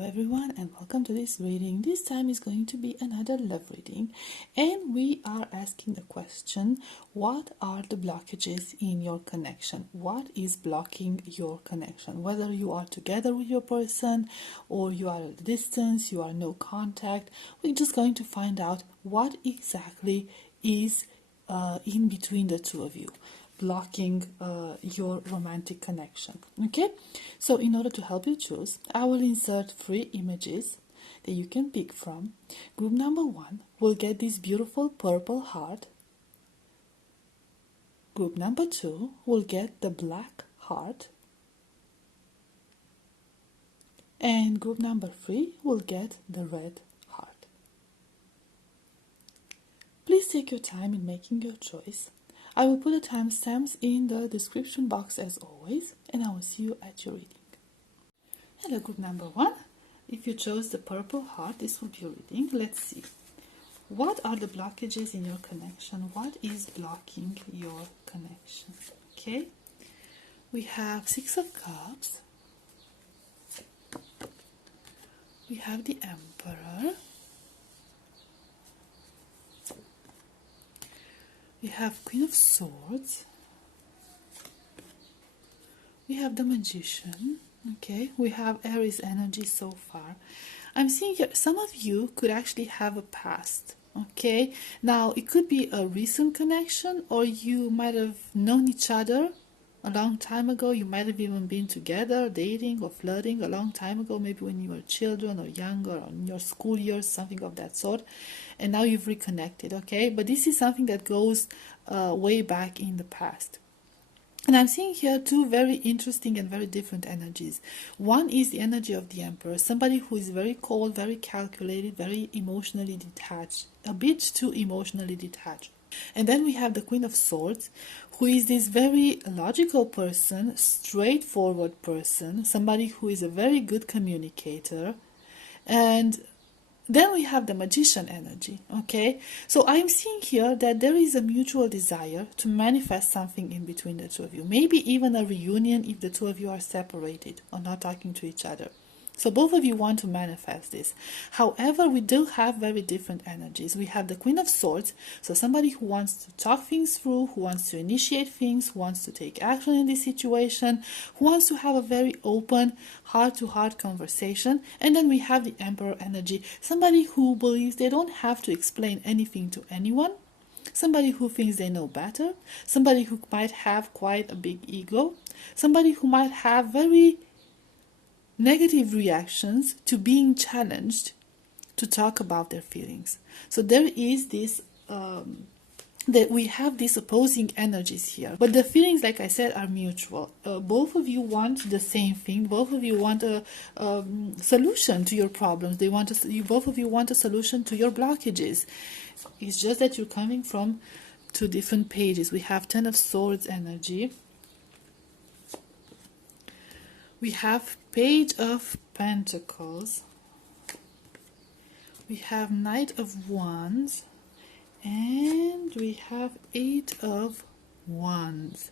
Hello everyone and welcome to this reading. This time is going to be another love reading and we are asking the question, what are the blockages in your connection? What is blocking your connection? Whether you are together with your person or you are at a distance, you are no contact, we're just going to find out what exactly is in between the two of you, blocking your romantic connection. Okay, so in order to help you choose, I will insert 3 images that you can pick from. Group number 1 will get this beautiful purple heart. Group number 2 will get the black heart, and group number 3 will get the red heart. Please take your time in making your choice. I will put the timestamps in the description box as always, and I will see you at your reading. Hello, group number 1. If you chose the purple heart, this will be your reading. Let's see. What are the blockages in your connection? What is blocking your connection? Okay. We have 6 of Cups. We have the Emperor. We have Queen of Swords. We have the Magician. Okay, we have Aries energy so far. I'm seeing here some of you could actually have a past. Okay, now it could be a recent connection, or you might have known each other a long time ago. You might have even been together, dating or flirting a long time ago, maybe when you were children or younger, or in your school years, something of that sort. And now you've reconnected, okay? But this is something that goes way back in the past. And I'm seeing here 2 very interesting and very different energies. One is the energy of the Emperor, somebody who is very cold, very calculated, very emotionally detached, a bit too emotionally detached. And then we have the Queen of Swords, who is this very logical person, straightforward person, somebody who is a very good communicator. And then we have the Magician energy, okay? So I'm seeing here that there is a mutual desire to manifest something in between the two of you. Maybe even a reunion if the two of you are separated or not talking to each other. So both of you want to manifest this. However, we do have very different energies. We have the Queen of Swords, so somebody who wants to talk things through, who wants to initiate things, who wants to take action in this situation, who wants to have a very open, heart-to-heart conversation. And then we have the Emperor energy, somebody who believes they don't have to explain anything to anyone, somebody who thinks they know better, somebody who might have quite a big ego, somebody who might have very negative reactions to being challenged to talk about their feelings. So there is this that we have these opposing energies here, but the feelings, like I said, are mutual. Both of you want the same thing. Both of you want a solution to your problems. Both of you want a solution to your blockages. It's just that you're coming from 2 different pages. We have 10 of Swords energy. We have Page of Pentacles. We have Knight of Wands. And we have 8 of Wands.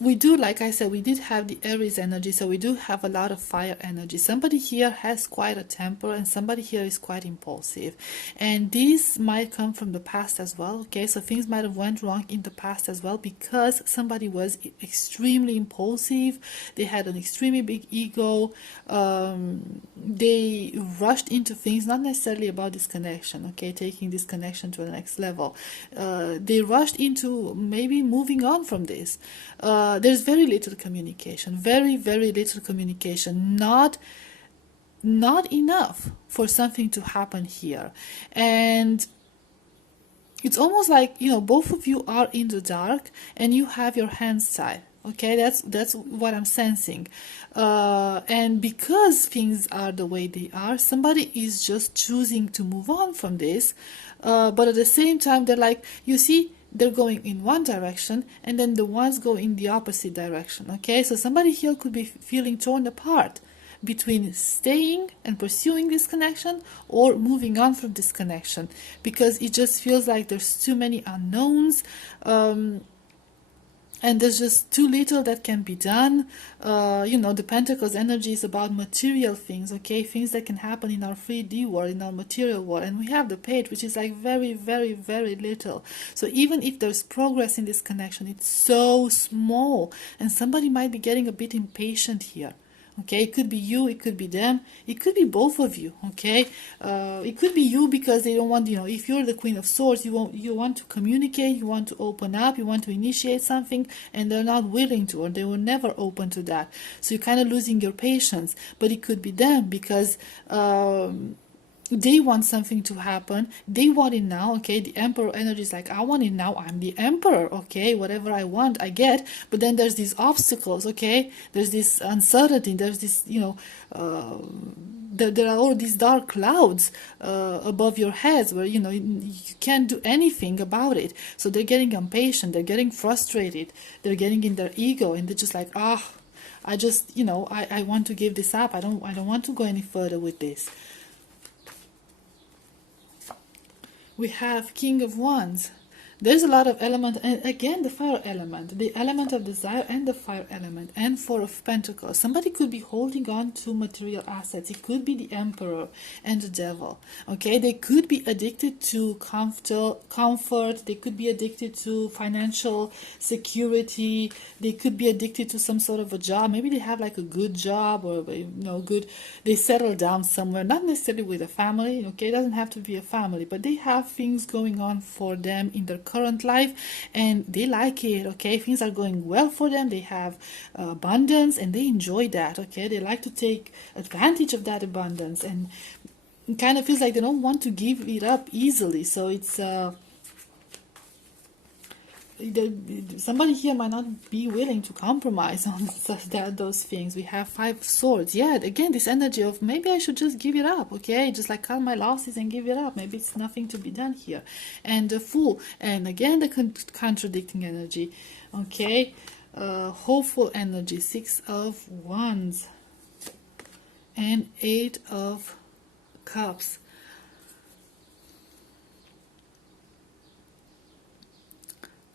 We do, like I said, we did have the Aries energy, so we do have a lot of fire energy. Somebody here has quite a temper, and somebody here is quite impulsive, and this might come from the past as well. Okay, so things might have went wrong in the past as well, because somebody was extremely impulsive. They had an extremely big ego. They rushed into things, not necessarily about this connection, okay, taking this connection to the next level. They rushed into maybe moving on from this. There's very little communication, very little communication, not enough for something to happen here. And it's almost like, you know, both of you are in the dark and you have your hands tied. Okay, that's what I'm sensing. And because things are the way they are, somebody is just choosing to move on from this, but at the same time they're like, you see, they're going in one direction and then the ones go in the opposite direction. Okay, so somebody here could be feeling torn apart between staying and pursuing this connection or moving on from this connection, because it just feels like there's too many unknowns. and there's just too little that can be done. You know, the Pentacles energy is about material things, okay, things that can happen in our 3D world, in our material world, and we have the Page, which is like very, very, very little. So even if there's progress in this connection, it's so small, and somebody might be getting a bit impatient here. Okay, it could be you, it could be them, it could be both of you. Okay, it could be you because they don't want, you know, if you're the Queen of Swords, you want to communicate, you want to open up, you want to initiate something, and they're not willing to, or they were never open to that. So you're kind of losing your patience. But it could be them because they want something to happen, they want it now. Okay, the Emperor energy is like, I want it now, I'm the Emperor. Okay, whatever I want I get. But then there's these obstacles. Okay, there's this uncertainty, there's this, you know, there are all these dark clouds above your heads where, you know, you can't do anything about it. So they're getting impatient, they're getting frustrated, they're getting in their ego, and they're just like, I just, you know, I want to give this up, I don't want to go any further with this. We have King of Wands. There's a lot of element, and again the fire element, the element of desire, and the fire element, and Four of Pentacles. Somebody could be holding on to material assets. It could be the Emperor and the Devil. Okay, they could be addicted to comfort. They could be addicted to financial security. They could be addicted to some sort of a job. Maybe they have like a good job, or, you know, good. They settle down somewhere, not necessarily with a family. Okay, it doesn't have to be a family, but they have things going on for them in their current life, and they like it. Okay, things are going well for them, they have abundance, and they enjoy that. Okay, they like to take advantage of that abundance, and it kind of feels like they don't want to give it up easily. So it's somebody here might not be willing to compromise on those things. We have Five of Swords. Yeah, again, this energy of maybe I should just give it up. Okay, just like cut my losses and give it up. Maybe it's nothing to be done here. And the Fool, and again the contradicting energy. Okay, hopeful energy. Six of Wands and Eight of Cups.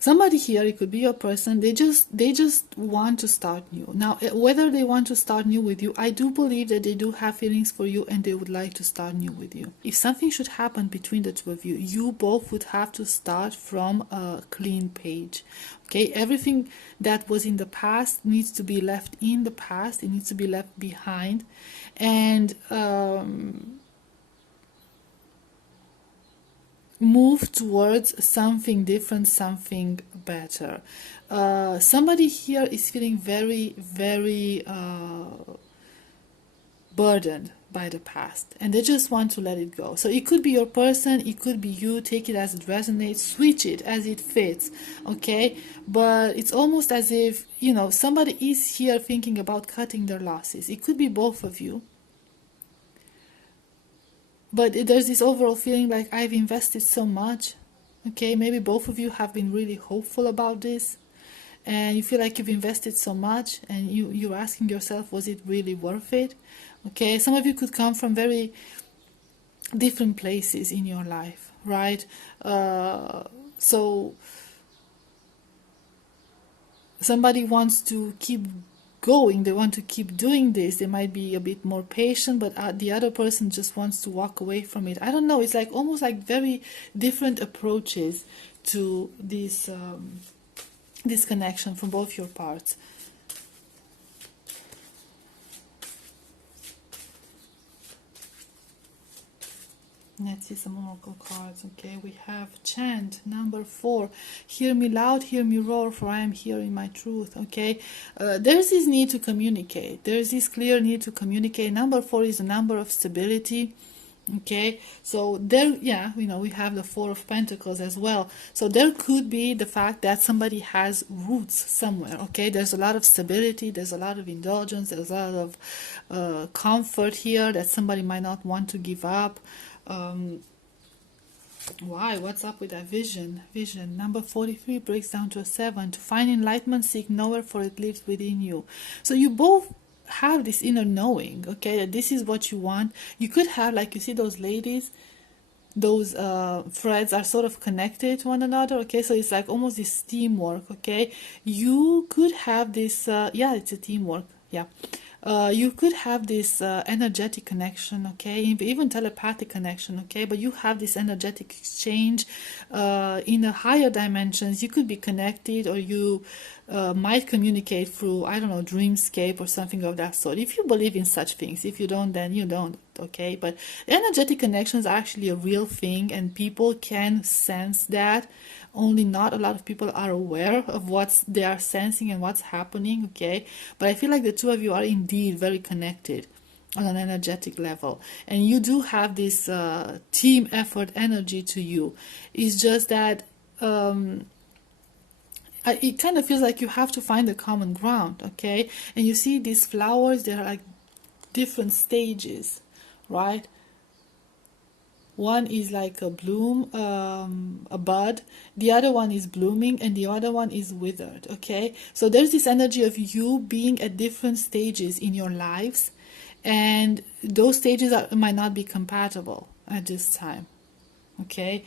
Somebody here, it could be your person, they just want to start new. Now, whether they want to start new with you, I do believe that they do have feelings for you and they would like to start new with you. If something should happen between the two of you, you both would have to start from a clean page. Okay, everything that was in the past needs to be left in the past. It needs to be left behind. And move towards something different, something better. Somebody here is feeling very, very burdened by the past, and they just want to let it go. So it could be your person, it could be you. Take it as it resonates, switch it as it fits. Okay, but it's almost as if, you know, somebody is here thinking about cutting their losses. It could be both of you. But there's this overall feeling like, I've invested so much. Okay, maybe both of you have been really hopeful about this, and you feel like you've invested so much, and you're asking yourself, was it really worth it? Okay, some of you could come from very different places in your life, right? So somebody wants to keep going, they want to keep doing this. They might be a bit more patient, but the other person just wants to walk away from it. I don't know, it's like almost like very different approaches to this this connection from both your parts. Let's see some oracle cards. Okay, we have Chant, number 4. Hear me loud, hear me roar, for I am hearing my truth. Okay, there's this need to communicate. There's this clear need to communicate. Number 4 is a number of stability. Okay, so there, yeah, you know, we have the Four of Pentacles as well. So there could be the fact that somebody has roots somewhere. Okay, there's a lot of stability, there's a lot of indulgence, there's a lot of comfort here that somebody might not want to give up. Why? What's up with that vision? Vision. Number 43 breaks down to a 7. To find enlightenment, seek nowhere, for it lives within you. So you both have this inner knowing, okay, that this is what you want. You could have, like, you see those ladies, those threads are sort of connected to one another. Okay, so it's like almost this teamwork. Okay, you could have this yeah, it's a teamwork. Yeah, you could have this energetic connection, okay, even telepathic connection, okay, but you have this energetic exchange in a higher dimensions. You could be connected, or you might communicate through, I don't know, dreamscape or something of that sort. If you believe in such things, if you don't, then you don't, okay. But energetic connections are actually a real thing, and people can sense that. Only not a lot of people are aware of what they are sensing and what's happening, okay. But I feel like the two of you are indeed very connected on an energetic level, and you do have this team effort energy to you. It's just that it kind of feels like you have to find a common ground, okay. And you see these flowers, they're like different stages, right? One is like a bloom, a bud. The other one is blooming, and the other one is withered, okay? So there's this energy of you being at different stages in your lives, and those stages might not be compatible at this time, okay?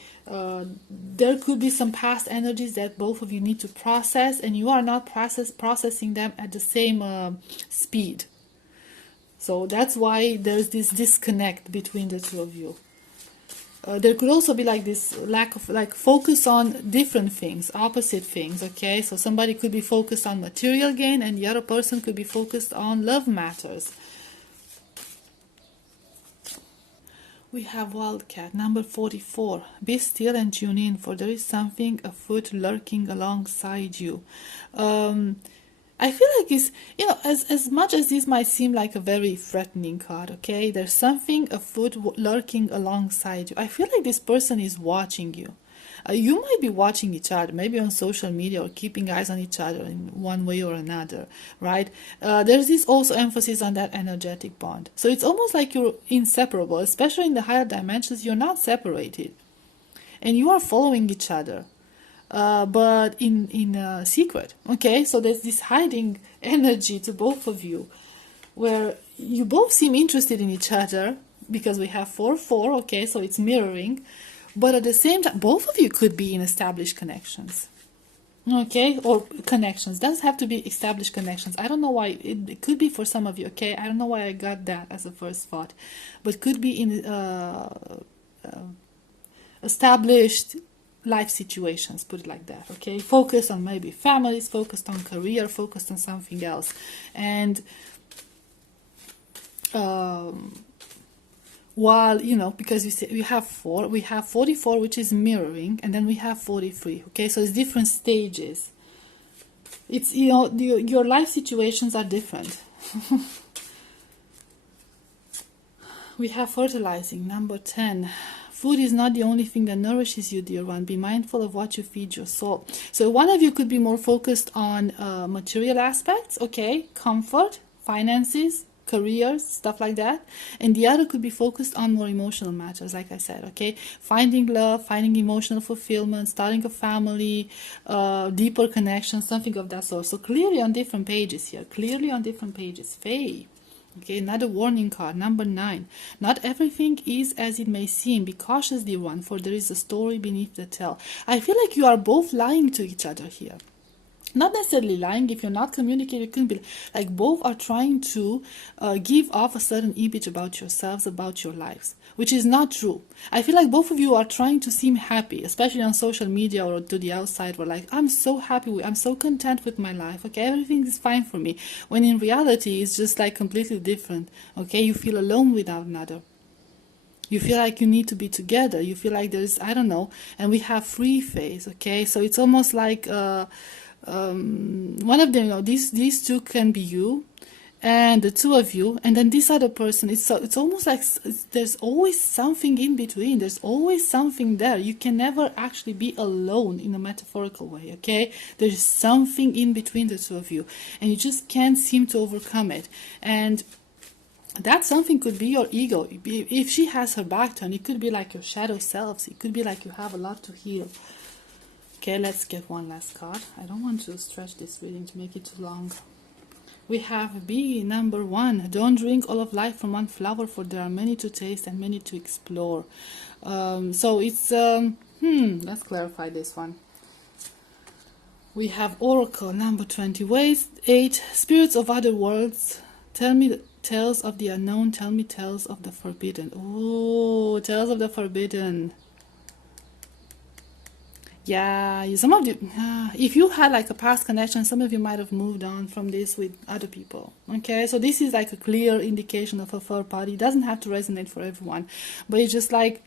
There could be some past energies that both of you need to process, and you are not processing them at the same speed. So that's why there's this disconnect between the two of you. There could also be like this lack of like focus on different things, opposite things, okay? So somebody could be focused on material gain, and the other person could be focused on love matters. We have Wildcat, number 44. Be still and tune in, for there is something afoot lurking alongside you. I feel like it's, you know, as much as this might seem like a very threatening card, okay, there's something afoot lurking alongside you. I feel like this person is watching you. You might be watching each other, maybe on social media, or keeping eyes on each other in one way or another, right? There's this also emphasis on that energetic bond. So it's almost like you're inseparable, especially in the higher dimensions. You're not separated, and you are following each other. But in secret, okay? So there's this hiding energy to both of you, where you both seem interested in each other, because we have 4-4, okay? So it's mirroring, but at the same time, both of you could be in established connections, okay? Or connections. Doesn't have to be established connections. I don't know why. It could be for some of you, okay? I don't know why I got that as a first thought, but could be in established life situations, put it like that, okay? Focused on maybe families, focused on career, focused on something else. And while, you know, because we have 4, we have 44, which is mirroring, and then we have 43, okay? So it's different stages. It's, you know, your life situations are different. We have fertilizing, number 10. Food is not the only thing that nourishes you, dear one. Be mindful of what you feed your soul. So one of you could be more focused on material aspects, okay? Comfort, finances, careers, stuff like that. And the other could be focused on more emotional matters, like I said, okay? Finding love, finding emotional fulfillment, starting a family, deeper connection, something of that sort. So clearly on different pages here. Clearly on different pages. Faye. Okay, another warning card, number 9. Not everything is as it may seem. Be cautious, dear one, for there is a story beneath the tale. I feel like you are both lying to each other here. Not necessarily lying. If you're not communicating, it could be like both are trying to give off a certain image about yourselves, about your lives, which is not true. I feel like both of you are trying to seem happy, especially on social media or to the outside. We're like, I'm so happy, I'm so content with my life, okay, everything is fine for me. When in reality, it's just like completely different, okay? You feel alone without another. You feel like you need to be together. You feel like there's, I don't know, and we have free phase, okay? So it's almost like one of them, you know, these two can be you, and the two of you, and then this other person. It's almost like there's always something in between. There's always something there. You can never actually be alone in a metaphorical way, okay? There's something in between the two of you, and you just can't seem to overcome it. And that something could be your ego. If she has her back turned, it could be like your shadow selves. It could be like you have a lot to heal. Okay, let's get one last card. I don't want to stretch this reading to make it too long. We have B, number 1. Don't drink all of life from one flower, for there are many to taste and many to explore. So it's let's clarify this one. We have Oracle number 20 ways 8 spirits of other worlds, tell me tales of the unknown, tell me tales of the forbidden. Oh, tales of the forbidden. Yeah, some of you, if you had like a past connection, some of you might have moved on from this with other people. Okay, so this is like a clear indication of a third party. It doesn't have to resonate for everyone, but it's just like,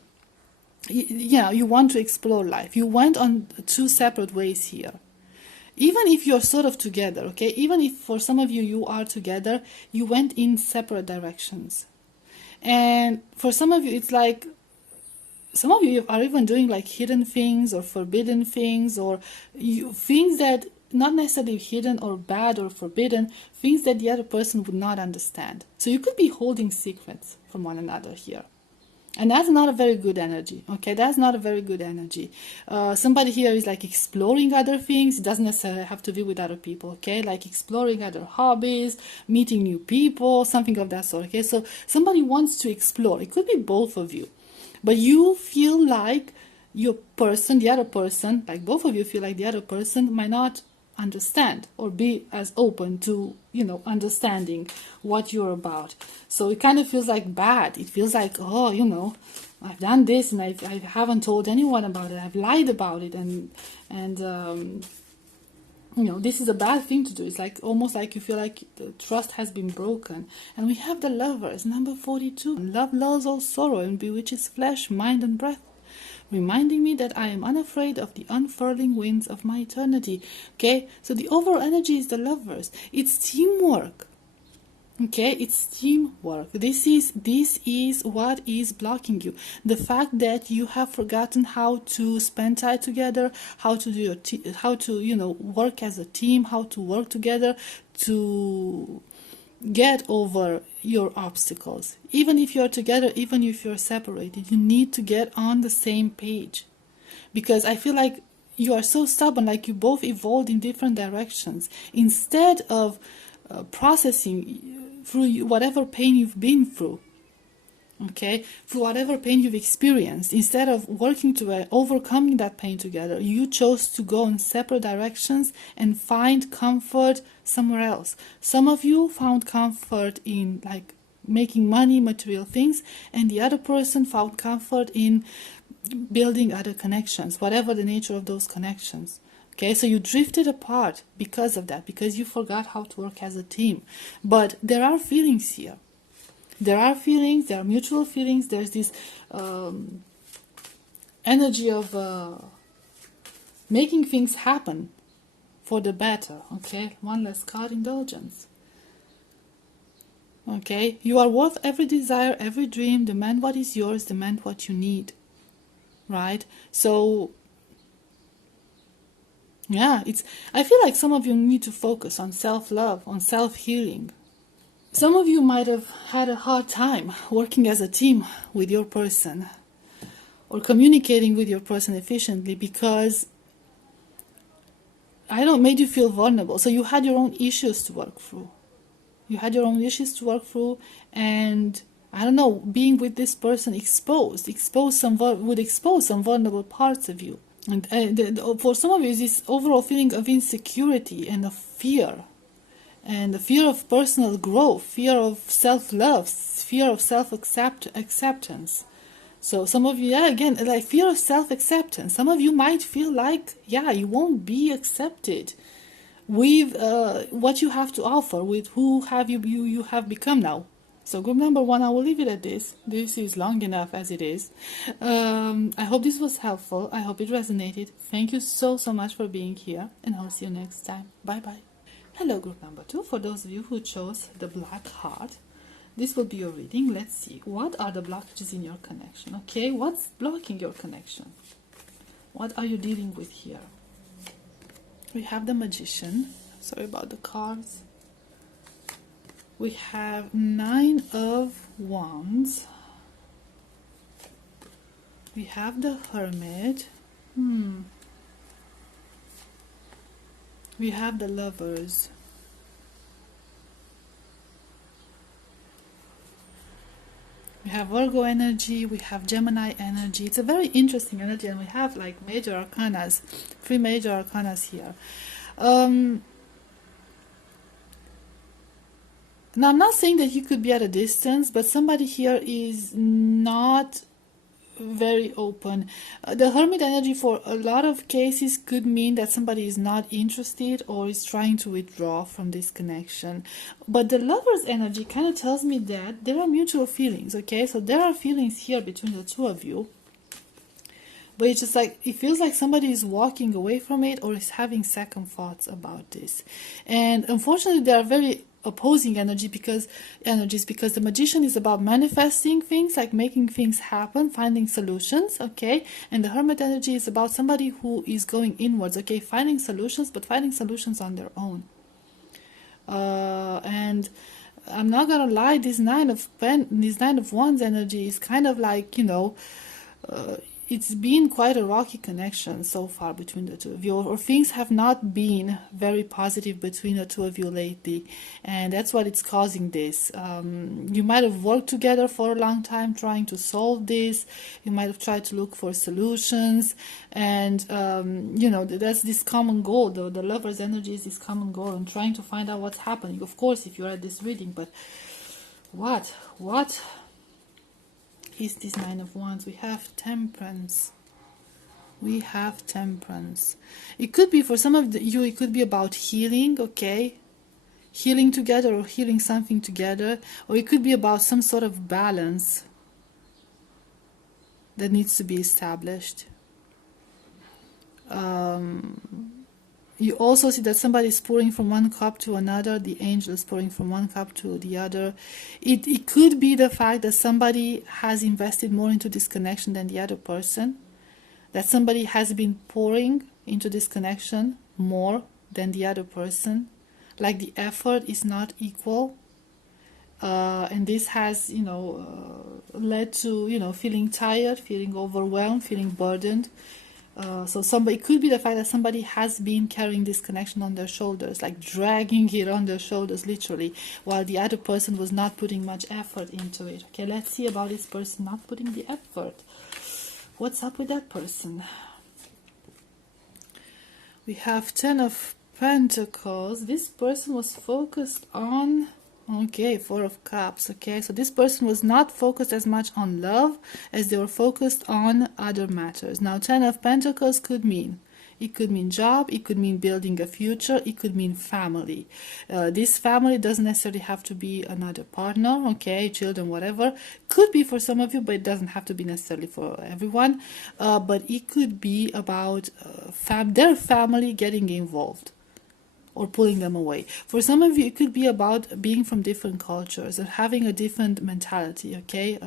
you want to explore life. You went on two separate ways here. Even if you're sort of together, okay, even if for some of you you are together, you went in separate directions. And for some of you, it's like, some of you are even doing like hidden things or forbidden things, or things that not necessarily hidden or bad or forbidden, things that the other person would not understand. So you could be holding secrets from one another here. And that's not a very good energy, okay? That's not a very good energy. Somebody here is like exploring other things. It doesn't necessarily have to be with other people, okay? Like exploring other hobbies, meeting new people, something of that sort, okay? So somebody wants to explore. It could be both of you. But you feel like your person, the other person, like both of you feel like the other person might not understand or be as open to, understanding what you're about. So it kind of feels like bad. It feels like, oh, I've done this and I haven't told anyone about it. I've lied about it, and this is a bad thing to do. It's like almost like you feel like the trust has been broken. And we have the Lovers, number 42. Love lulls all sorrow and bewitches flesh, mind, and breath, reminding me that I am unafraid of the unfurling winds of my eternity. Okay, so the overall energy is the Lovers. It's teamwork. Okay, it's teamwork. This is what is blocking you. The fact that you have forgotten how to spend time together, how to do how to work as a team, how to work together to get over your obstacles. Even if you're together, even if you're separated, you need to get on the same page. Because I feel like you are so stubborn, like you both evolved in different directions. Instead of processing through whatever pain you've been through, okay, through whatever pain you've experienced, instead of working to overcoming that pain together, you chose to go in separate directions and find comfort somewhere else. Some of you found comfort in like making money, material things, and the other person found comfort in building other connections, whatever the nature of those connections. Okay, so you drifted apart because of that, because you forgot how to work as a team. But there are feelings here. There are feelings, there are mutual feelings, there's this energy of making things happen for the better. Okay, one less card, indulgence. Okay, you are worth every desire, every dream. Demand what is yours, demand what you need. Right? So yeah, I feel like some of you need to focus on self-love, on self-healing. Some of you might have had a hard time working as a team with your person or communicating with your person efficiently because made you feel vulnerable. So you had your own issues to work through. And I don't know, being with this person would expose some vulnerable parts of you. And for some of you, this overall feeling of insecurity and of fear, and the fear of personal growth, fear of self-love, fear of self-acceptance. So some of you, again, like fear of self-acceptance. Some of you might feel like, you won't be accepted with what you have to offer, with who have you have become now. So group number 1, I will leave it at this. This is long enough as it is. I hope this was helpful. I hope it resonated. Thank you so much for being here, and I'll see you next time. Bye bye. Hello group number 2. For those of you who chose the black heart, this will be your reading. Let's see. What are the blockages in your connection? Okay, what's blocking your connection? What are you dealing with here? We have the Magician. Sorry about the cards. We have 9 of Wands. We have the Hermit. We have the Lovers. We have Virgo energy, we have Gemini energy. It's a very interesting energy, and we have like major arcanas, 3 major arcanas here. Now, I'm not saying that you could be at a distance, but somebody here is not very open. The Hermit energy for a lot of cases could mean that somebody is not interested or is trying to withdraw from this connection. But the Lover's energy kind of tells me that there are mutual feelings, okay? So there are feelings here between the two of you. But it's just like, it feels like somebody is walking away from it or is having second thoughts about this. And unfortunately, they are very opposing energies because the Magician is about manifesting things, like making things happen, finding solutions, okay? And the Hermit energy is about somebody who is going inwards, okay? Finding solutions, but finding solutions on their own. And I'm not gonna lie, this Nine of Wands energy is kind of like, you know, it's been quite a rocky connection so far between the two of you, or things have not been very positive between the two of you lately, and that's what it's causing this. You might have worked together for a long time trying to solve this. You might have tried to look for solutions, and you know, that's this common goal. The Lover's energy is this common goal and trying to find out what's happening, of course, if you're at this reading. But what is this Nine of Wands? We have Temperance. We have Temperance. It could be, for some of you, it could be about healing, okay? Healing together or healing something together. Or it could be about some sort of balance that needs to be established. You also see that somebody is pouring from one cup to another. The angel is pouring from one cup to the other. It could be the fact that somebody has invested more into this connection than the other person. That somebody has been pouring into this connection more than the other person. Like the effort is not equal. And this has, you know, led to, you know, feeling tired, feeling overwhelmed, feeling burdened. So it could be the fact that somebody has been carrying this connection on their shoulders, like dragging it on their shoulders literally, while the other person was not putting much effort into it. Okay, let's see about this person not putting the effort. What's up with that person? We have 10 of Pentacles. This person was focused on... Okay, 4 of Cups. Okay, so this person was not focused as much on love as they were focused on other matters. Now, 10 of Pentacles could mean, it could mean job, it could mean building a future, it could mean family. This family doesn't necessarily have to be another partner, okay, children, whatever. Could be for some of you, but it doesn't have to be necessarily for everyone. But it could be about their family getting involved, or pulling them away. For some of you, it could be about being from different cultures and having a different mentality, okay?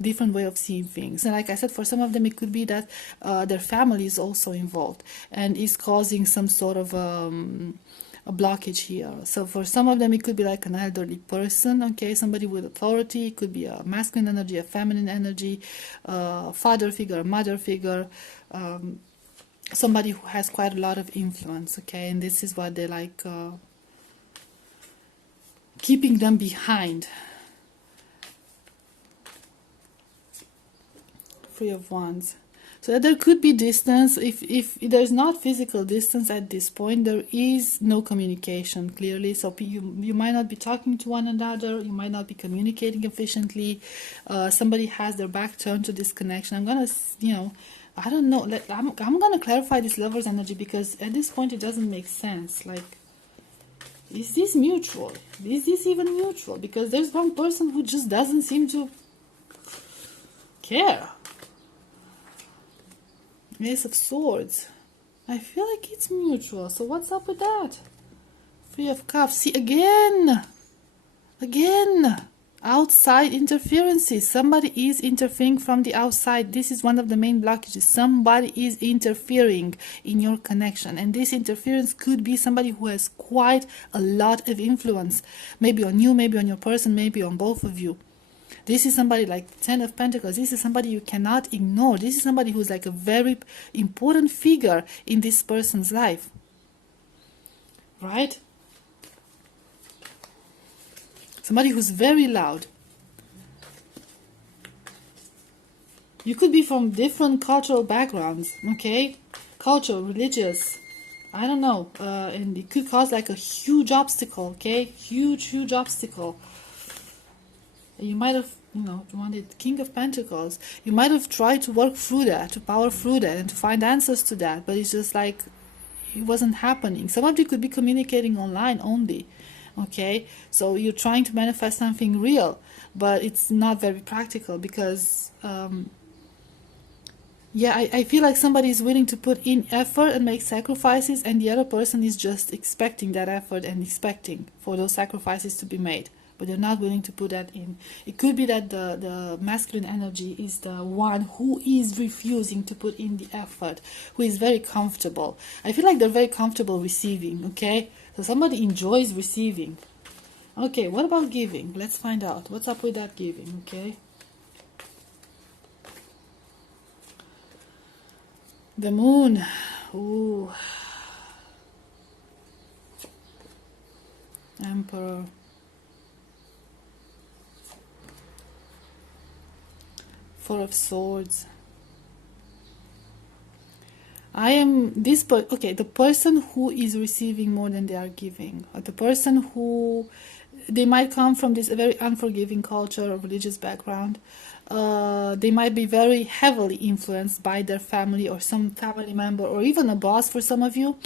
Different way of seeing things. And like I said, for some of them, it could be that their family is also involved and is causing some sort of a blockage here. So for some of them, it could be like an elderly person, okay? Somebody with authority. It could be a masculine energy, a feminine energy, father figure, mother figure, somebody who has quite a lot of influence, okay? And this is what they like, keeping them behind. 3 of Wands. So there could be distance. If there's not physical distance at this point, there is no communication, clearly. So you might not be talking to one another. You might not be communicating efficiently. Somebody has their back turned to this connection. I'm going to, you know, I don't know. I'm going to clarify this Lover's energy, because at this point it doesn't make sense. Like, is this mutual? Is this even mutual? Because there's one person who just doesn't seem to care. Ace of Swords. I feel like it's mutual. So what's up with that? 3 of Cups. See, again. Outside interferences. Somebody is interfering from the outside. This is one of the main blockages. Somebody is interfering in your connection. And this interference could be somebody who has quite a lot of influence. Maybe on you, maybe on your person, maybe on both of you. This is somebody like 10 of Pentacles. This is somebody you cannot ignore. This is somebody who's like a very important figure in this person's life. Right? Somebody who's very loud. You could be from different cultural backgrounds, okay? Cultural, religious, I don't know, and it could cause like a huge obstacle, okay? Huge obstacle. You might have, wanted King of Pentacles. You might have tried to work through that, to power through that, and to find answers to that, but it's just like it wasn't happening. Some of you could be communicating online only, okay? So you're trying to manifest something real, but it's not very practical because yeah, I feel like somebody is willing to put in effort and make sacrifices, and the other person is just expecting that effort and expecting for those sacrifices to be made, but they're not willing to put that in. It could be that the masculine energy is the one who is refusing to put in the effort, who is very comfortable. I feel like they're very comfortable receiving, okay? So somebody enjoys receiving. Okay, what about giving? Let's find out. What's up with that giving, okay? The moon. Ooh. Emperor. Four of Swords. I am this okay, the person who is receiving more than they are giving, or the person who, they might come from this very unforgiving culture or religious background. They might be very heavily influenced by their family or some family member or even a boss for some of you.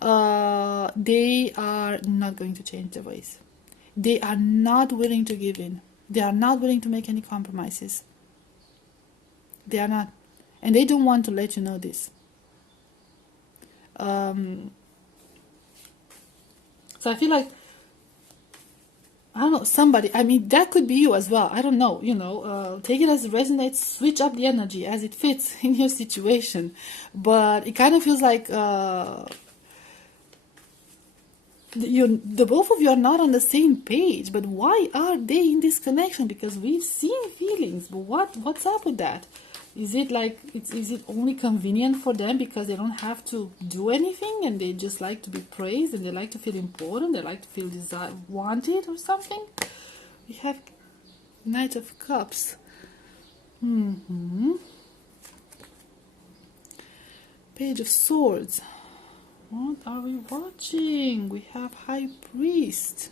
They are not going to change their ways. They are not willing to give in. They are not willing to make any compromises. They are not. And they don't want to let you know this. So I feel like, I don't know, somebody, I mean, that could be you as well. I don't know, take it as it resonates, switch up the energy as it fits in your situation. But it kind of feels like the both of you are not on the same page. But why are they in this connection? Because we've seen feelings, but what's up with that? Is it like, is it only convenient for them because they don't have to do anything and they just like to be praised and they like to feel important, they like to feel wanted or something? We have Knight of Cups. Page of Swords. What are we watching? We have High Priest.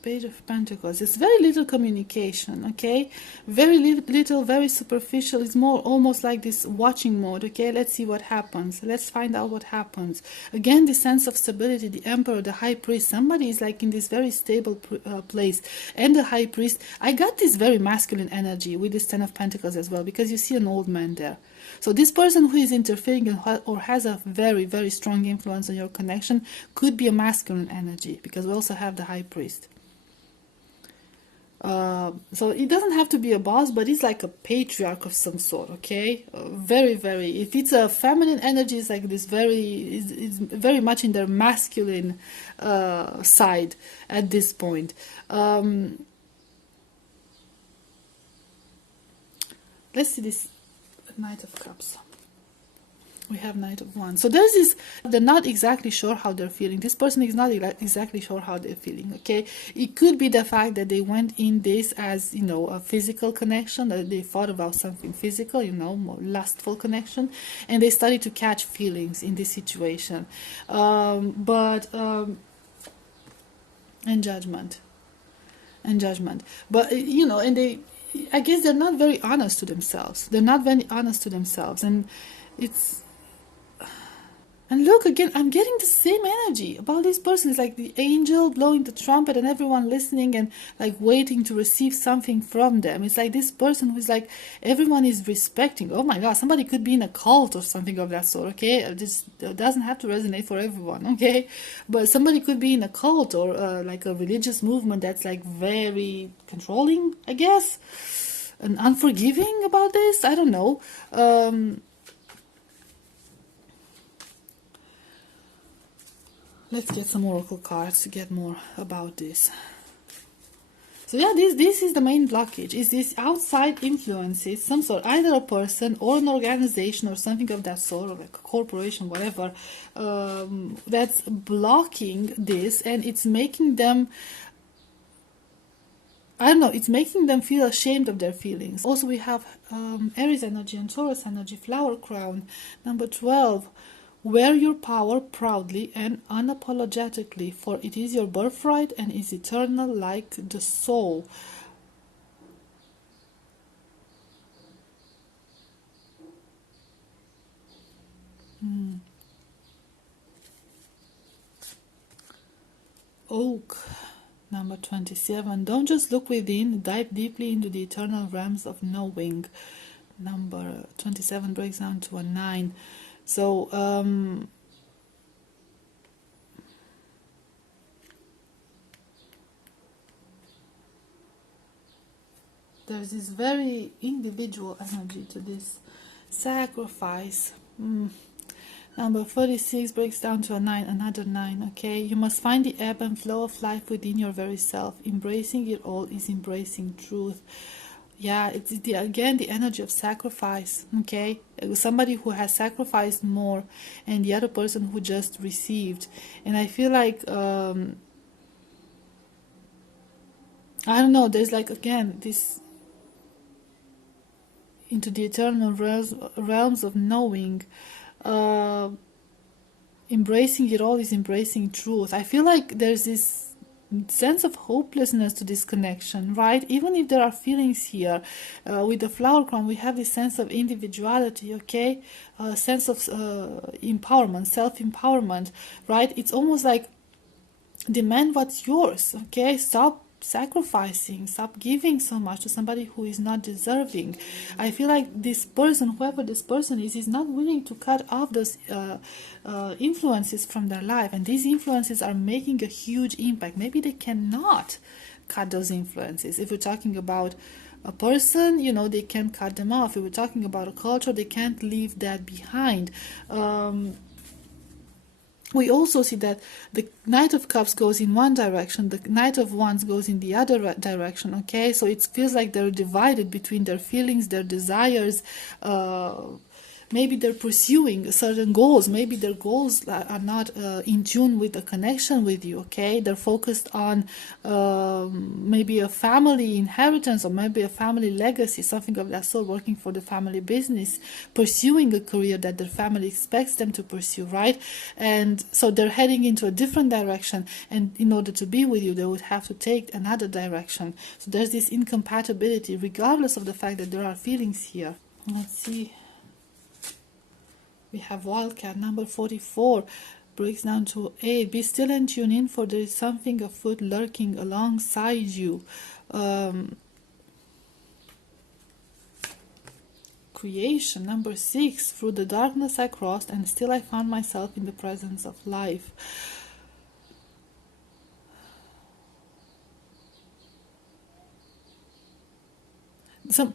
Page of Pentacles. It's very little communication, okay? Very little, very superficial. It's more almost like this watching mode, okay? Let's see what happens. Let's find out what happens. Again, the sense of stability, the Emperor, the High Priest. Somebody is like in this very stable place. And the High Priest, I got this very masculine energy with this Ten of Pentacles as well, because you see an old man there. So this person who is interfering or has a very, very strong influence on your connection could be a masculine energy, because we also have the High Priest. So it doesn't have to be a boss, but it's like a patriarch of some sort, okay? Very, very, if it's a feminine energy, it's like this it's very much in their masculine side at this point. Let's see this Knight of Cups. We have Knight of Wands. So there's this, they're not exactly sure how they're feeling. This person is not exactly sure how they're feeling, okay? It could be the fact that they went in this as, a physical connection, that they thought about something physical, more lustful connection, and they started to catch feelings in this situation. And judgment. But, and they, I guess they're not very honest to themselves. They're not very honest to themselves. And it's, and look, again, I'm getting the same energy about this person. It's like the angel blowing the trumpet and everyone listening and like waiting to receive something from them. It's like this person who's like, everyone is respecting. Oh my God, somebody could be in a cult or something of that sort, okay? This doesn't have to resonate for everyone, okay? But somebody could be in a cult or like a religious movement that's like very controlling, I guess, and unforgiving about this. I don't know. Let's get some oracle cards to get more about this. So yeah, this is the main blockage. Is this outside influences, some sort, either a person or an organization or something of that sort, or like a corporation, whatever, that's blocking this, and it's making them I don't know, it's making them feel ashamed of their feelings. Also, we have Aries energy and Taurus energy, flower crown. Number 12, wear your power proudly and unapologetically, for it is your birthright and is eternal like the soul. Oak, number 27. Don't just look within, dive deeply into the eternal realms of knowing. Number 27 breaks down to a 9. So, there's this very individual energy to this sacrifice. Number 36 breaks down to a 9, another 9, okay? You must find the ebb and flow of life within your very self. Embracing it all is embracing truth. Yeah, it's again the energy of sacrifice, okay? Somebody who has sacrificed more and the other person who just received. And I feel like, I don't know, there's like, again, this into the eternal realms of knowing. Embracing it all is embracing truth. I feel like there's this sense of hopelessness to this connection, right? Even if there are feelings here, with the flower crown we have this sense of individuality, okay? Sense of empowerment, self-empowerment, right? It's almost like demand what's yours, okay? Stop sacrificing, stop giving so much to somebody who is not deserving. I feel like this person, whoever this person is not willing to cut off those influences from their life, and these influences are making a huge impact. Maybe they cannot cut those influences. If we're talking about a person, you know, they can cut them off. If we're talking about a culture, they can't leave that behind. We also see that the Knight of Cups goes in one direction, the Knight of Wands goes in the other direction, okay? So it feels like they're divided between their feelings, their desires. Maybe they're pursuing certain goals. Maybe their goals are not in tune with the connection with you, okay? They're focused on maybe a family inheritance or maybe a family legacy, something of that sort, working for the family business, pursuing a career that their family expects them to pursue, right? And so they're heading into a different direction, and in order to be with you, they would have to take another direction. So there's this incompatibility, regardless of the fact that there are feelings here. Let's see. We have Wildcat, number 44, breaks down to 8. Be still and tune in, for there is something afoot lurking alongside you. Creation, number 6. Through the darkness I crossed, and still I found myself in the presence of life.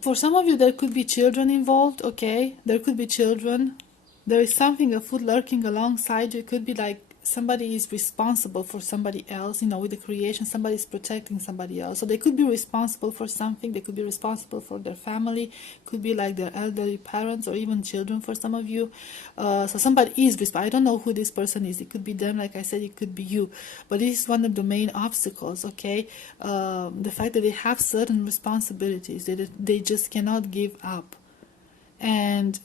For some of you, there could be children involved, okay? There could be children. There is something afoot lurking alongside you. It could be like somebody is responsible for somebody else, you know, with the creation, somebody is protecting somebody else. So they could be responsible for something. They could be responsible for their family. Could be like their elderly parents or even children for some of you. So somebody is responsible. I don't know who this person is. It could be them, like I said, it could be you. But this is one of the main obstacles, okay? The fact that they have certain responsibilities that they just cannot give up. And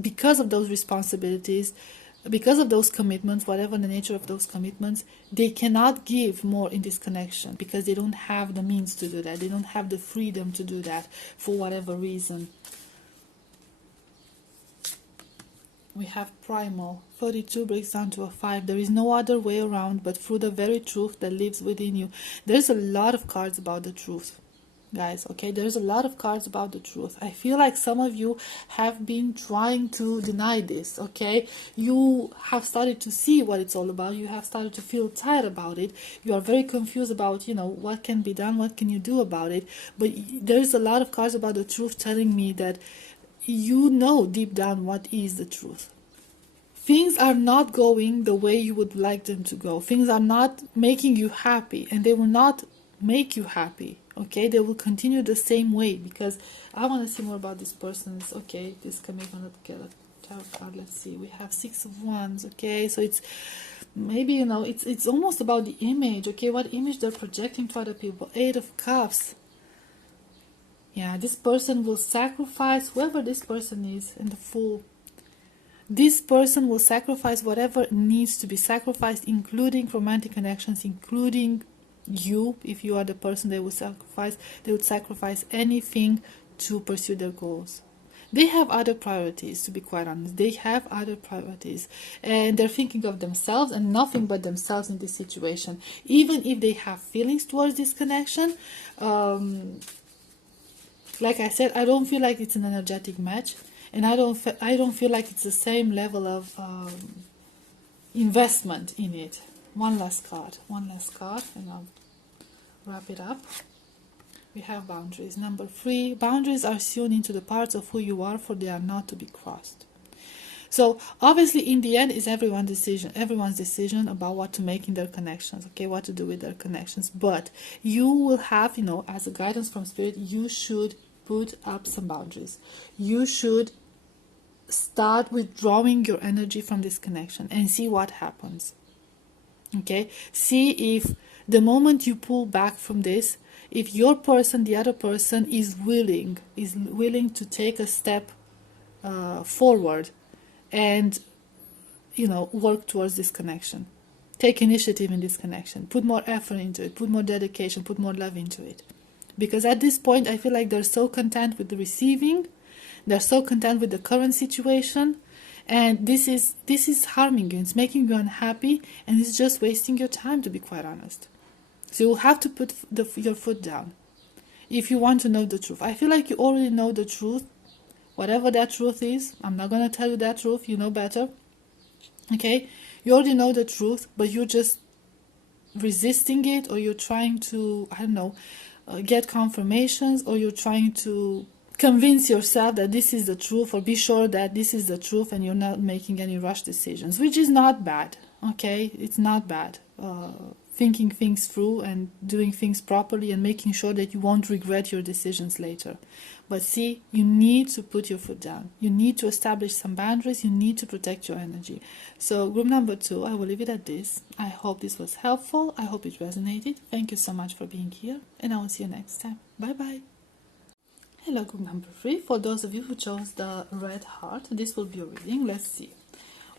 because of those responsibilities, because of those commitments, whatever the nature of those commitments, they cannot give more in this connection because they don't have the means to do that. They don't have the freedom to do that for whatever reason. We have Primal. 32 breaks down to a 5. There is no other way around but through the very truth that lives within you. There's a lot of cards about the truth, guys, okay? There's a lot of cards about the truth. I feel like some of you have been trying to deny this, okay? You have started to see what it's all about. You have started to feel tired about it. You are very confused about, you know, what can be done, what can you do about it. But there's a lot of cards about the truth telling me that you know deep down what is the truth. Things are not going the way you would like them to go. Things are not making you happy, and they will not make you happy, okay? They will continue the same way, because I want to see more about this person's, okay, this commitment. Let's get a tarot card. Let's see. We have 6 of Wands, okay? So it's maybe, you know, it's almost about the image, okay? What image they're projecting to other people. 8 of Cups. Yeah, this person will sacrifice, whoever this person is, in the full. This person will sacrifice whatever needs to be sacrificed, including romantic connections, including you. If you are the person they would sacrifice anything to pursue their goals. They have other priorities, to be quite honest. They have other priorities. And they're thinking of themselves and nothing but themselves in this situation. Even if they have feelings towards this connection, like I said, I don't feel like it's an energetic match. And I don't feel like it's the same level of investment in it. One last card, and I'll wrap it up. We have boundaries. Number 3, boundaries are sewn into the parts of who you are, for they are not to be crossed. So obviously in the end it's everyone's decision about what to make in their connections, okay, what to do with their connections. But you will have, as a guidance from spirit, you should put up some boundaries. You should start withdrawing your energy from this connection and see what happens. Okay, see if the moment you pull back from this, if your person, the other person, is willing to take a step forward and work towards this connection, take initiative in this connection, put more effort into it, put more dedication, put more love into it. Because at this point I feel like they're so content with the receiving, they're so content with the current situation, and this is harming you, it's making you unhappy, and it's just wasting your time, to be quite honest. So you'll have to put your foot down if you want to know the truth. I feel like you already know the truth, whatever that truth is. I'm not going to tell you that truth, you know better. Okay, you already know the truth, but you're just resisting it, or you're trying to, I don't know, get confirmations, or you're trying to convince yourself that this is the truth, or be sure that this is the truth, and you're not making any rush decisions, which is not bad. Okay, it's not bad. Thinking things through and doing things properly and making sure that you won't regret your decisions later. But see, you need to put your foot down. You need to establish some boundaries. You need to protect your energy. So group number 2, I will leave it at this. I hope this was helpful. I hope it resonated. Thank you so much for being here, and I will see you next time. Bye bye. Hello, group number 3. For those of you who chose the red heart, this will be a reading. Let's see.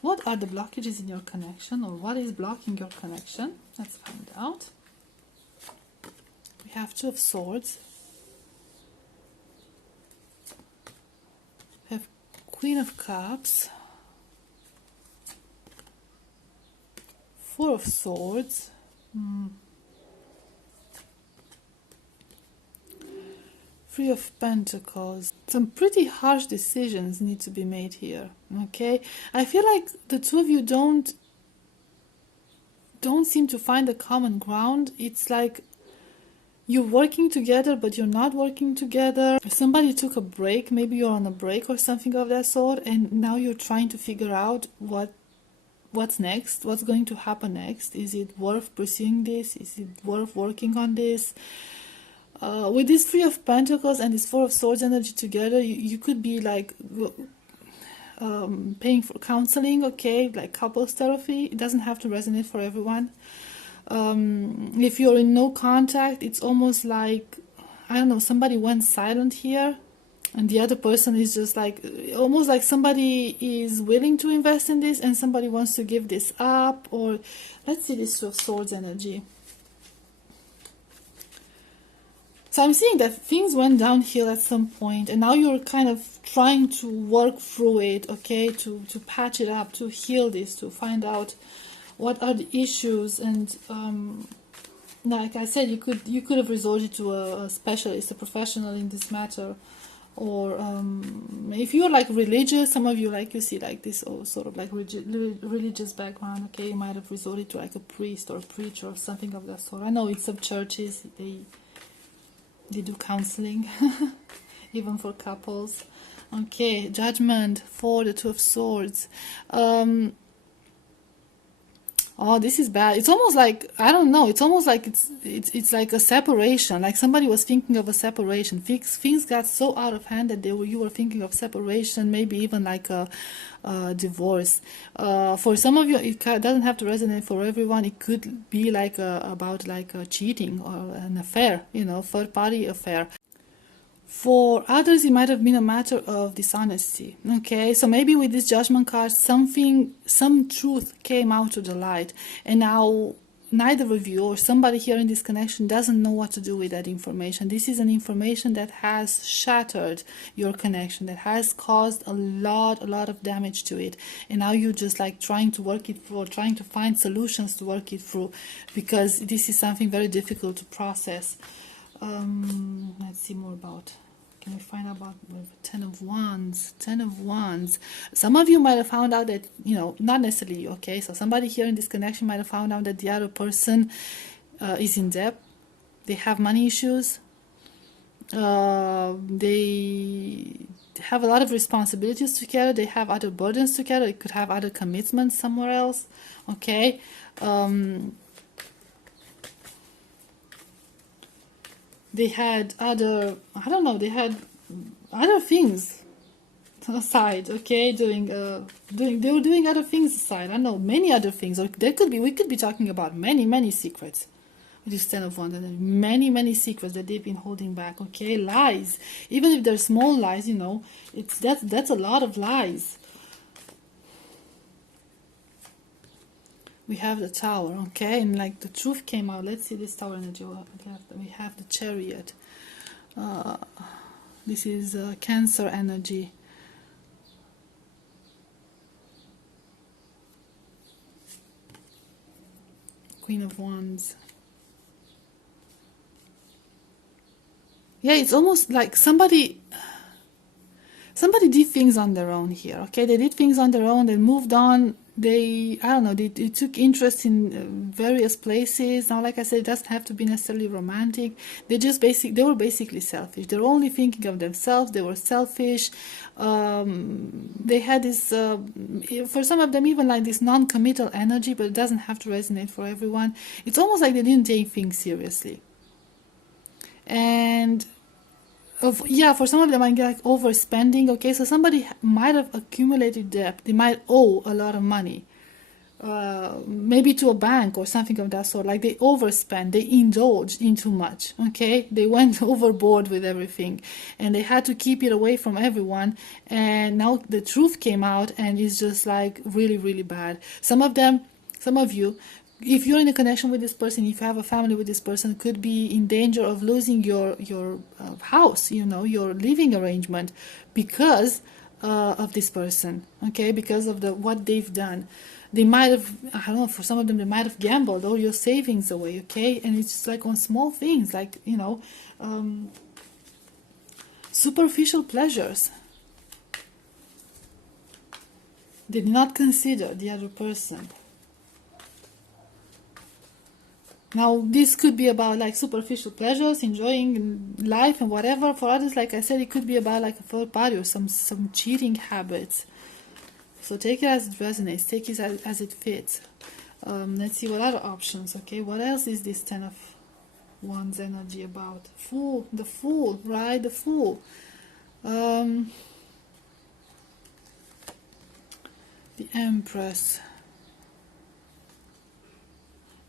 What are the blockages in your connection, or what is blocking your connection? Let's find out. We have 2 of Swords. We have Queen of Cups. 4 of Swords. 3 of Pentacles. Some pretty harsh decisions need to be made here, okay? I feel like the 2 of you don't seem to find a common ground. It's like you're working together, but you're not working together. Somebody took a break, maybe you're on a break or something of that sort, and now you're trying to figure out what's next, what's going to happen next. Is it worth pursuing this? Is it worth working on this? With this 3 of Pentacles and this 4 of Swords energy together, you could be like paying for counseling, okay, like couples therapy. It doesn't have to resonate for everyone. If you're in no contact, it's almost like, I don't know, somebody went silent here, and the other person is just like, almost like somebody is willing to invest in this and somebody wants to give this up. Or let's see this 2 of Swords energy. So I'm seeing that things went downhill at some point, and now you're kind of trying to work through it, okay, to patch it up, to heal this, to find out what are the issues. And like I said, you could have resorted to a specialist, a professional in this matter. Or if you're like religious, some of you, like you see like this sort of like religious background, okay, you might have resorted to like a priest or a preacher or something of that sort. I know in some churches they do counseling, even for couples. Okay, Judgment for the 2 of Swords. Oh, this is bad. It's almost like, I don't know, it's almost like it's like a separation. Like somebody was thinking of a separation. Things got so out of hand that you were thinking of separation, maybe even like a divorce. For some of you, it doesn't have to resonate for everyone. It could be like about like cheating or an affair, third party affair. For others, it might have been a matter of dishonesty. Okay, so maybe with this Judgment card, some truth came out to the light, and now neither of you or somebody here in this connection doesn't know what to do with that information. This is an information that has shattered your connection, that has caused a lot of damage to it, and now you're just like trying to work it through, trying to find solutions to work it through, because this is something very difficult to process. Let's see more about. Can we find out about the Ten of Wands? Ten of Wands. Some of you might have found out that, you know, not necessarily you, okay? So somebody here in this connection might have found out that the other person is in debt. They have money issues. They have a lot of responsibilities to carry. They have other burdens to carry. They could have other commitments somewhere else, okay? They had other, I don't know, they had other things aside, okay, they were doing other things aside, I don't know, many other things, or there could be, we could be talking about many secrets with this Ten of Wands, and many secrets that they've been holding back, okay, lies, even if they're small lies, you know, that's a lot of lies. We have the Tower, okay, and like the truth came out. Let's see this Tower energy. We have the Chariot. This is Cancer energy. Queen of Wands. Yeah, it's almost like somebody did things on their own here, okay? They did things on their own, they moved on, they, I don't know, they took interest in various places. Now, like I said, it doesn't have to be necessarily romantic. They were basically selfish. They were only thinking of themselves. They were selfish. They had this, for some of them, even like this non-committal energy, but it doesn't have to resonate for everyone. It's almost like they didn't take things seriously. And for some of them, I get like overspending. Okay, so somebody might have accumulated debt. They might owe a lot of money, maybe to a bank or something of that sort. Like they overspend, they indulged in too much. Okay, they went overboard with everything, and they had to keep it away from everyone. And now the truth came out, and it's just like really bad. Some of you, if you're in a connection with this person, if you have a family with this person, could be in danger of losing your house, you know, your living arrangement, because of this person, okay, because of what they've done. They might have, I don't know, for some of them, they might have gambled all your savings away, okay, and it's just like on small things, like, you know, superficial pleasures. They did not consider the other person. Now, this could be about like superficial pleasures, enjoying life and whatever. For others, like I said, it could be about like a third party or some cheating habits. So take it as it resonates, take it as it fits. Let's see what other options, okay? What else is this Ten of Wands energy about? Fool, the Fool, right? The Fool. The Empress.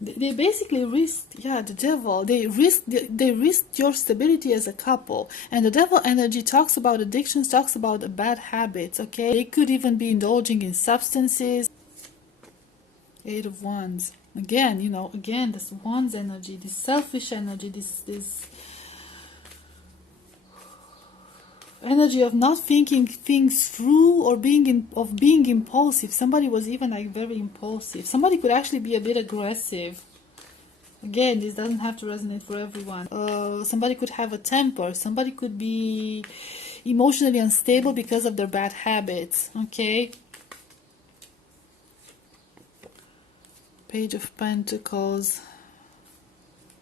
They basically risked, the Devil. They risked your stability as a couple. And the Devil energy talks about addictions, talks about bad habits, okay? They could even be indulging in substances. Eight of Wands. Again, you know, this Wands energy, this selfish energy, this energy of not thinking things through, or being impulsive. Somebody was even like very impulsive. Somebody could actually be a bit aggressive. Again, this doesn't have to resonate for everyone. Somebody could have a temper. Somebody could be emotionally unstable because of their bad habits, okay? Page of Pentacles.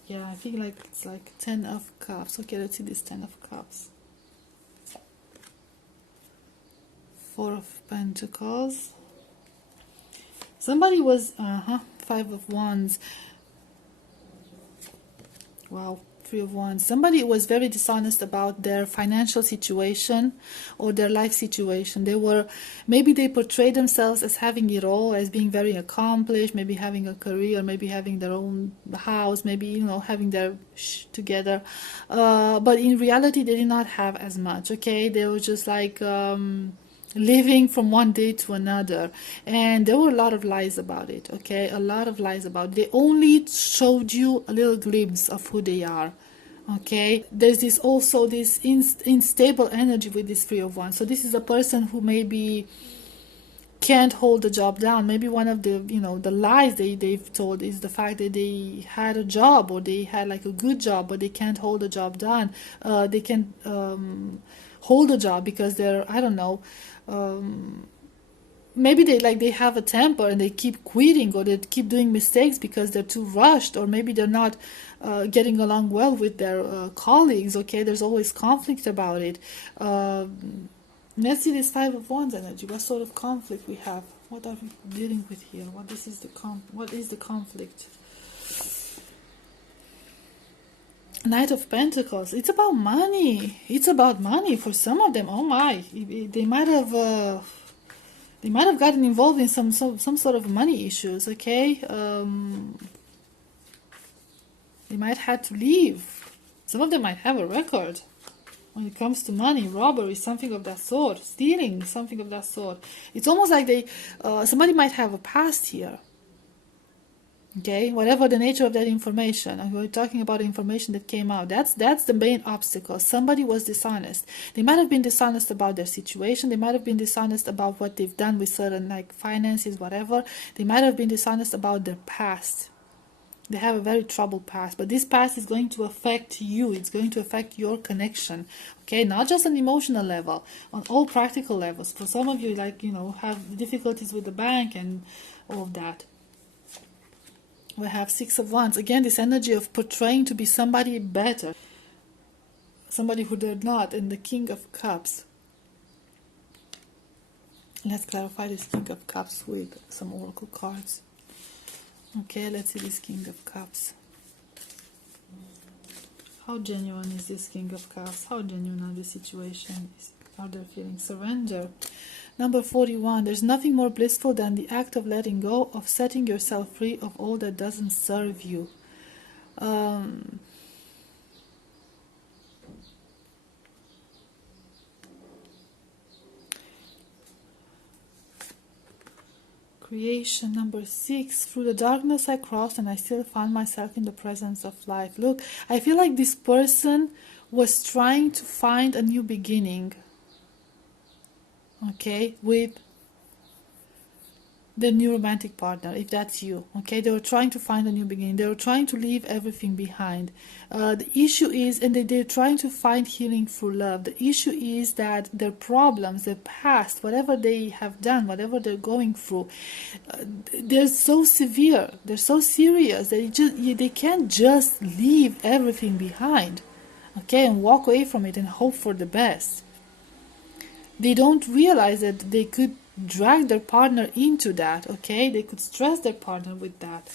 Yeah, I think like it's like 10 of Cups. Okay, let's see this 10 of Cups. Four of Pentacles. Somebody was, Five of Wands. Wow, Three of Wands. Somebody was very dishonest about their financial situation or their life situation. Maybe they portrayed themselves as having it all, as being very accomplished, maybe having a career, maybe having their own house, maybe, having their together. But in reality, they did not have as much, okay? They were just like living from one day to another, and there were a lot of lies about it, okay? A lot of lies about it. They only showed you a little glimpse of who they are, okay? There's this unstable energy with this Three of Wands. So this is a person who maybe can't hold the job down. Maybe one of the the lies they've told is the fact that they had a job, or they had like a good job, but they can't hold the job down. They can hold a job because they're, I don't know, maybe they have a temper and they keep quitting, or they keep doing mistakes because they're too rushed, or maybe they're not getting along well with their colleagues, okay? There's always conflict about it. Let's see this Five of Wands energy. What sort of conflict we have? What are we dealing with here? What is the conflict? Knight of Pentacles. It's about money. It's about money for some of them. Oh my! They might have gotten involved in some sort of money issues. Okay. They might have to leave. Some of them might have a record when it comes to money, robbery, something of that sort, stealing, something of that sort. It's almost like somebody might have a past here. Okay, whatever the nature of that information, we're talking about information that came out. That's the main obstacle. Somebody was dishonest. They might have been dishonest about their situation. They might have been dishonest about what they've done with certain finances, whatever. They might have been dishonest about their past. They have a very troubled past, but this past is going to affect you. It's going to affect your connection. Okay, not just on emotional level, on all practical levels. For some of you, have difficulties with the bank and all of that. We have Six of Wands. Again, this energy of portraying to be somebody better, somebody who they're not, and the King of Cups. Let's clarify this King of Cups with some oracle cards. Okay, let's see this King of Cups. How genuine is this King of Cups? How genuine are the situations? Are they feeling surrender? Number 41, there's nothing more blissful than the act of letting go, of setting yourself free of all that doesn't serve you. Creation. Number 6, through the darkness I crossed and I still found myself in the presence of life. Look, I feel like this person was trying to find a new beginning. Okay, with the new romantic partner, if that's you. Okay, they were trying to find a new beginning. They were trying to leave everything behind. The issue is, and they're trying to find healing through love. The issue is that their problems, their past, whatever they have done, whatever they're going through, they're so severe, they're so serious that they can't just leave everything behind, okay, and walk away from it and hope for the best. They don't realize that they could drag their partner into that, okay? They could stress their partner with that.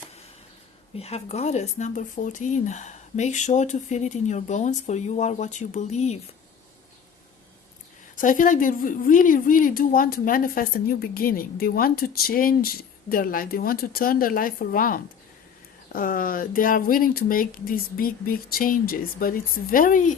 We have Goddess, number 14. Make sure to feel it in your bones, for you are what you believe. So I feel like they really, really do want to manifest a new beginning. They want to change their life. They want to turn their life around. They are willing to make these big, big changes, but it's very...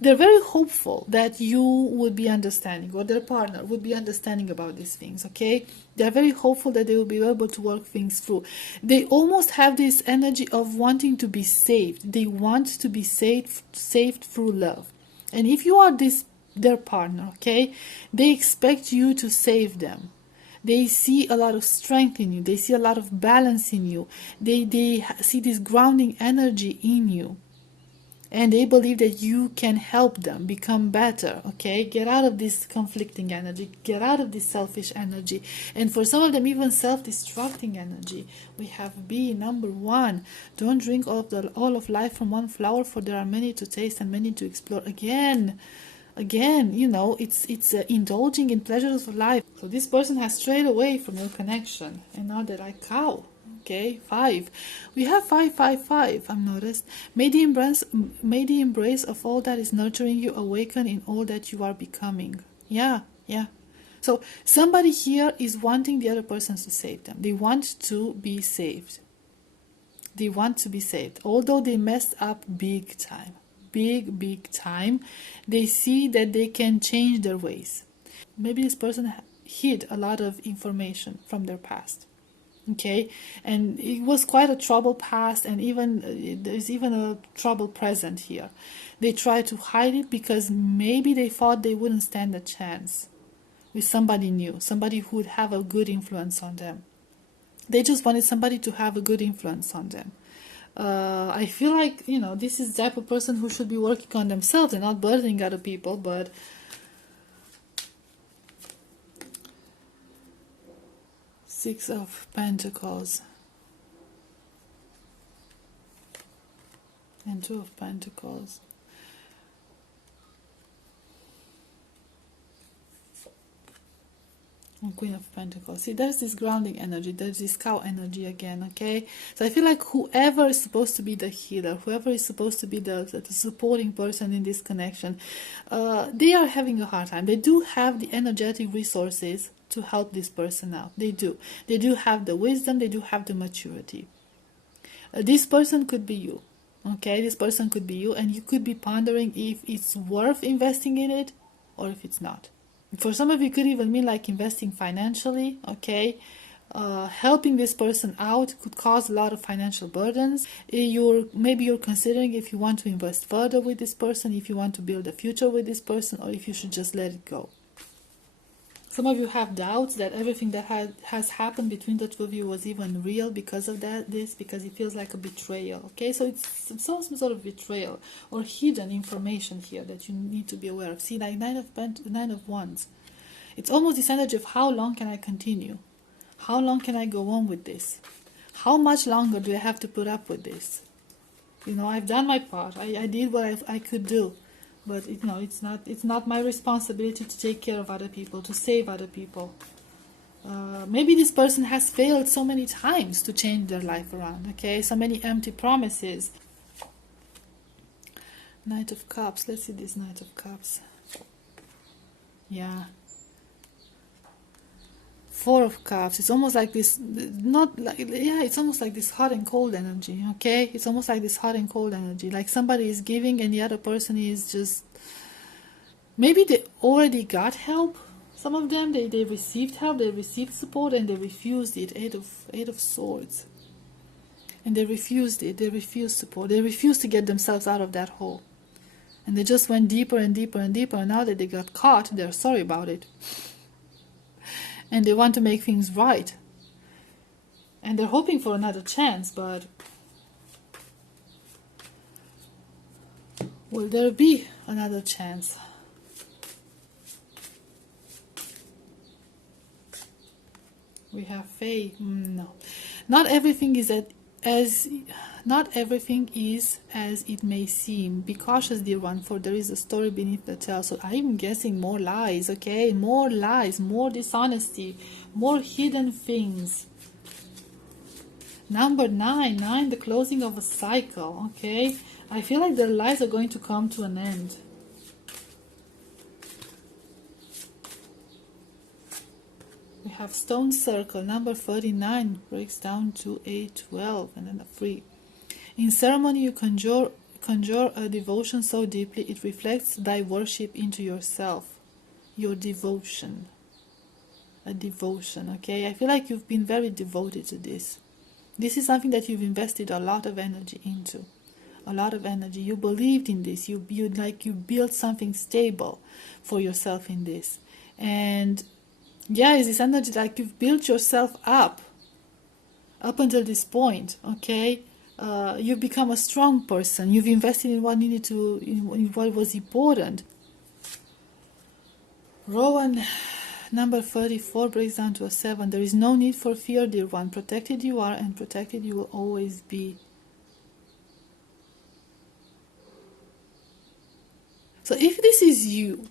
they're very hopeful that you would be understanding, or their partner would be understanding about these things, okay? They're very hopeful that they will be able to work things through. They almost have this energy of wanting to be saved. They want to be saved through love. And if you are their partner, okay, they expect you to save them. They see a lot of strength in you. They see a lot of balance in you. They see this grounding energy in you. And they believe that you can help them become better, okay? Get out of this conflicting energy. Get out of this selfish energy. And for some of them, even self-destructing energy. We have B, number 1. Don't drink all of life from one flower, for there are many to taste and many to explore. Again, it's indulging in pleasures of life. So this person has strayed away from your connection. And now they're like, how? Okay, 5. We have 555. I've noticed. May the embrace of all that is nurturing you awaken in all that you are becoming. Yeah, yeah. So somebody here is wanting the other person to save them. They want to be saved. They want to be saved. Although they messed up big time, big time, they see that they can change their ways. Maybe this person hid a lot of information from their past. Okay, and it was quite a troubled past, and even there's even a trouble present here. They try to hide it because maybe they thought they wouldn't stand a chance with somebody new, somebody who would have a good influence on them. They just wanted somebody to have a good influence on them. I feel like, this is the type of person who should be working on themselves and not burdening other people, but Six of Pentacles and Two of Pentacles. And Queen of Pentacles. See, there's this grounding energy. There's this cow energy again, okay? So I feel like whoever is supposed to be the healer, whoever is supposed to be the supporting person in this connection, they are having a hard time. They do have the energetic resources to help this person out. They do. They do have the wisdom. They do have the maturity. This person could be you, okay? This person could be you, and you could be pondering if it's worth investing in it or if it's not. For some of you, it could even mean like investing financially, okay? Helping this person out could cause a lot of financial burdens. Maybe you're considering if you want to invest further with this person, if you want to build a future with this person, or if you should just let it go. Some of you have doubts that everything that has happened between the two of you was even real because of because it feels like a betrayal. Okay, so it's some sort of betrayal or hidden information here that you need to be aware of. See, like Nine of Wands. It's almost this energy of how long can I continue? How long can I go on with this? How much longer do I have to put up with this? I've done my part. I did what I could do. But it's not my responsibility to take care of other people, to save other people. Maybe this person has failed so many times to change their life around, okay? So many empty promises. Knight of Cups. Let's see this Knight of Cups. Yeah. Four of Cups. It's almost like this, it's almost like this hot and cold energy, okay? It's almost like this hot and cold energy. Like somebody is giving and the other person is just, maybe they already got help. Some of them, they received help, they received support, and they refused it. Eight of Swords. And they refused it, they refused support. They refused to get themselves out of that hole. And they just went deeper and deeper and deeper, and now that they got caught, they're sorry about it. And they want to make things right. And they're hoping for another chance, but will there be another chance? We have faith. No. Not everything is as it may seem. Be cautious, dear one, for there is a story beneath the tale. So I'm guessing more lies, okay? More lies, more dishonesty, more hidden things. Number 9, the closing of a cycle, okay? I feel like the lies are going to come to an end. We have Stone Circle. Number 39 breaks down to a 12 and then a 3. In ceremony you conjure a devotion so deeply it reflects thy worship into yourself. Your devotion. A devotion, okay? I feel like you've been very devoted to this. This is something that you've invested a lot of energy into. A lot of energy. You believed in this. You built something stable for yourself in this. And yeah, it's this energy like you've built yourself up until this point, okay? You've become a strong person. You've invested in what in what was important. Rowan, number 34 breaks down to a 7. There is no need for fear, dear one. Protected you are, and protected you will always be. So if this is you,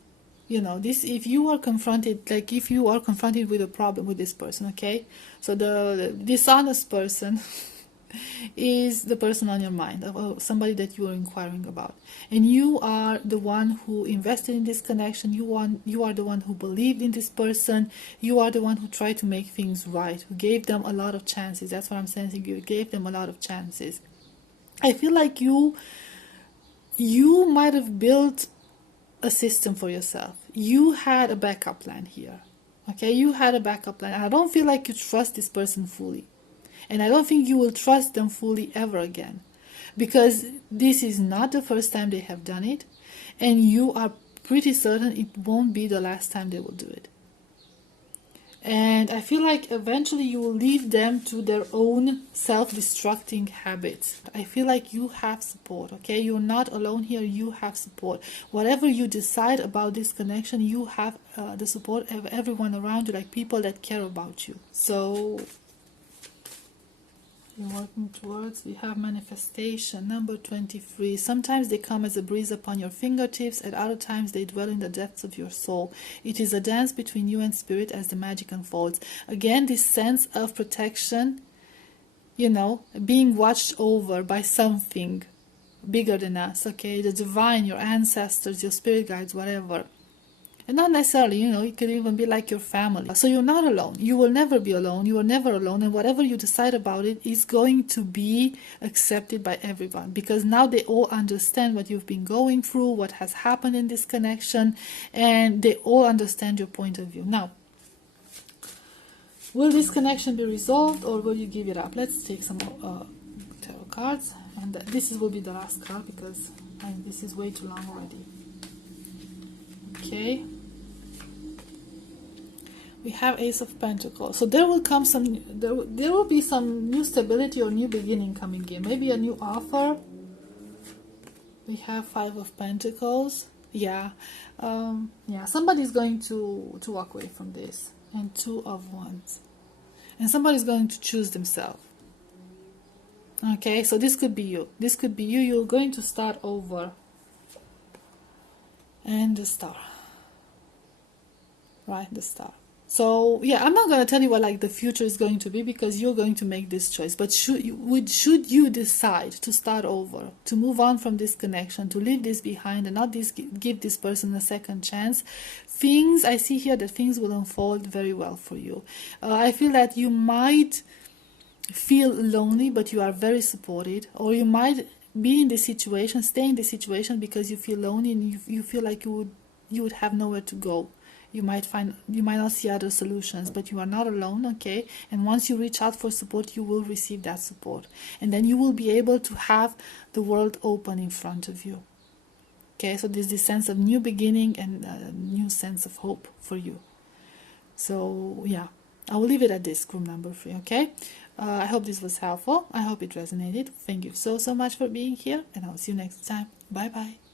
You know, this, if you are confronted, like if you are confronted with a problem with this person, okay, so the dishonest person is the person on your mind, somebody that you are inquiring about, and you are the one who invested in this connection. You are the one who believed in this person. You are the one who tried to make things right, who gave them a lot of chances. That's what I'm sensing. You gave them a lot of chances. I feel like you might have built a system for yourself. You had a backup plan here. Okay, you had a backup plan. I don't feel like you trust this person fully. And I don't think you will trust them fully ever again. Because this is not the first time they have done it. And you are pretty certain it won't be the last time they will do it. And I feel like eventually you will leave them to their own self-destructing habits. I feel like you have support, okay? You're not alone here, you have support. Whatever you decide about this connection, you have the support of everyone around you, like people that care about you. So you're working towards, we have manifestation, number 23. Sometimes they come as a breeze upon your fingertips, at other times they dwell in the depths of your soul. It is a dance between you and spirit as the magic unfolds. Again, this sense of protection, you know, being watched over by something bigger than us, okay? The divine, your ancestors, your spirit guides, whatever. And not necessarily, you know, it could even be like your family. So you're not alone. You will never be alone. You are never alone. And whatever you decide about it is going to be accepted by everyone. Because now they all understand what you've been going through, what has happened in this connection. And they all understand your point of view. Now, will this connection be resolved or will you give it up? Let's take some tarot cards. And this will be the last card because this is way too long already. Okay, we have Ace of Pentacles. So there will come some, there will be some new stability or new beginning coming in. Maybe a new offer. We have Five of Pentacles. Yeah, yeah. Somebody's going to walk away from this. And Two of Wands. And somebody's going to choose themselves. Okay, so this could be you. This could be you. You're going to start over. And the Star. Right, the Star. So yeah, I'm not going to tell you what like the future is going to be because you're going to make this choice. But should you decide to start over, to move on from this connection, to leave this behind and not give this person a second chance, I see here that things will unfold very well for you. I feel that you might feel lonely, but you are very supported, or you might be in this situation, stay in this situation because you feel lonely and you feel like you would have nowhere to go. You might not see other solutions, but you are not alone, okay? And once you reach out for support, you will receive that support. And then you will be able to have the world open in front of you. Okay, so there's this sense of new beginning and a new sense of hope for you. So yeah, I will leave it at this, group number 3, okay? I hope this was helpful. I hope it resonated. Thank you so much for being here, and I'll see you next time. Bye bye.